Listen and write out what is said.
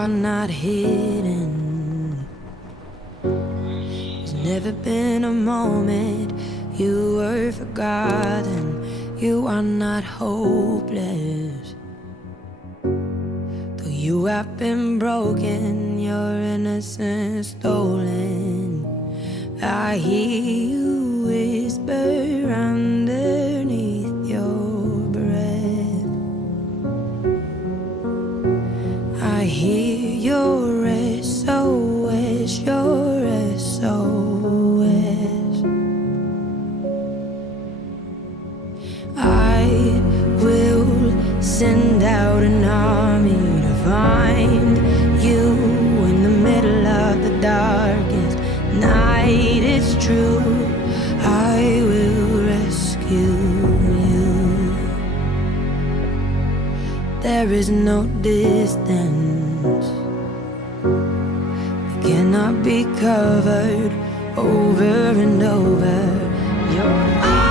are not hidden. There's never been a moment you were forgotten. You are not hopeless. Though you have been broken, your innocence stolen, I hear you whisper underneath your breath. I hear your SOS, your SOS. I will send out an army to find you in the middle of the darkest night. It's true, I will rescue you. There is no distance that cannot be covered over and over. Your eyes